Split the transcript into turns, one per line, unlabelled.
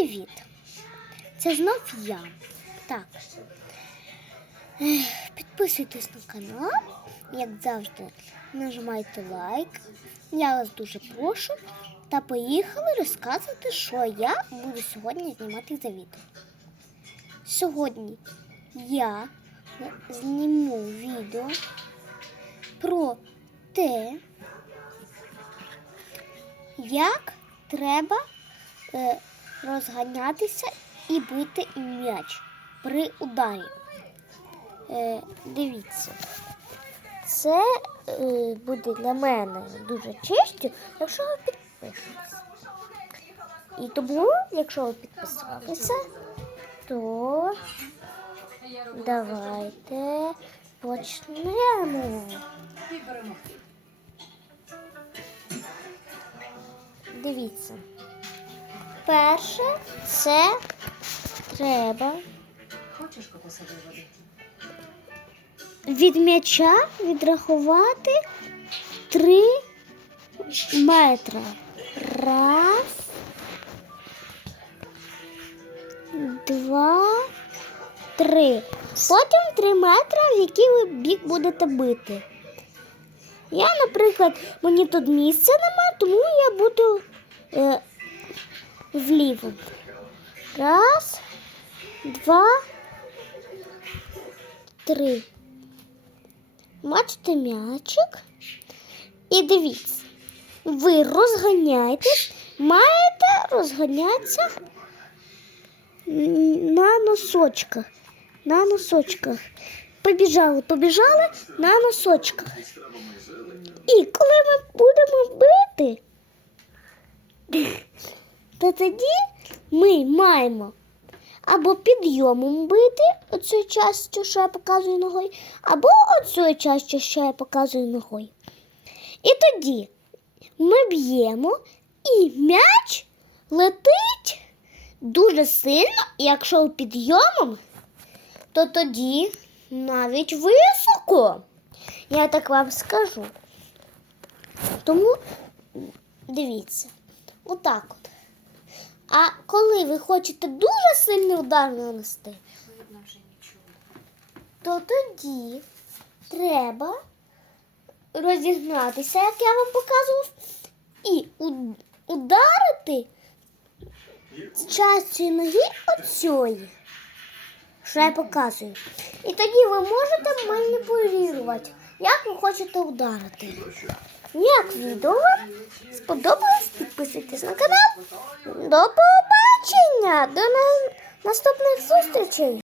Привіт! Це знов я. Так. Підписуйтесь на канал, як завжди, нажимайте лайк. Я вас дуже прошу. Та поїхали розказувати, що я буду сьогодні знімати за відео. Сьогодні я зніму відео про те, як треба е, розганятися і бити м'яч при ударі. Е, дивіться, це е, буде для мене дуже честь, якщо ви підпишетесь. І тому, якщо ви підписалися, то давайте почнемо. Дивіться. Перше, це треба
Хочеш кокосової води?
від м'яча відрахувати 3 метри. Раз, два, три. Потім 3 метри, в який ви бік будете бити. Я, наприклад, мені тут місця нема, тому я буду е, вліво. Раз, два, три. Бачите м'ячик. І дивіться, ви розганяєтесь, маєте розганятися на носочках. На носочках. Побіжали, побіжали на носочках. І коли ми будемо бити, то тоді ми маємо або підйомом бити оцю частю, що я показую ногою, або оцю частю, що я показую ногою. І тоді ми б'ємо, і м'яч летить дуже сильно, і якщо підйомом, то тоді навіть високо. Я так вам скажу. Тому дивіться, отак от. А коли ви хочете дуже сильний удар нанести,
Видно вже нічого.
то тоді треба розігнатися, як я вам показував, і ударити з частю ноги оцієї, що я показую. І тоді ви можете маніпулювати, як ви хочете ударити. Як відео сподобалось, підписуйтесь на канал. До побачення! До на- наступних зустрічей!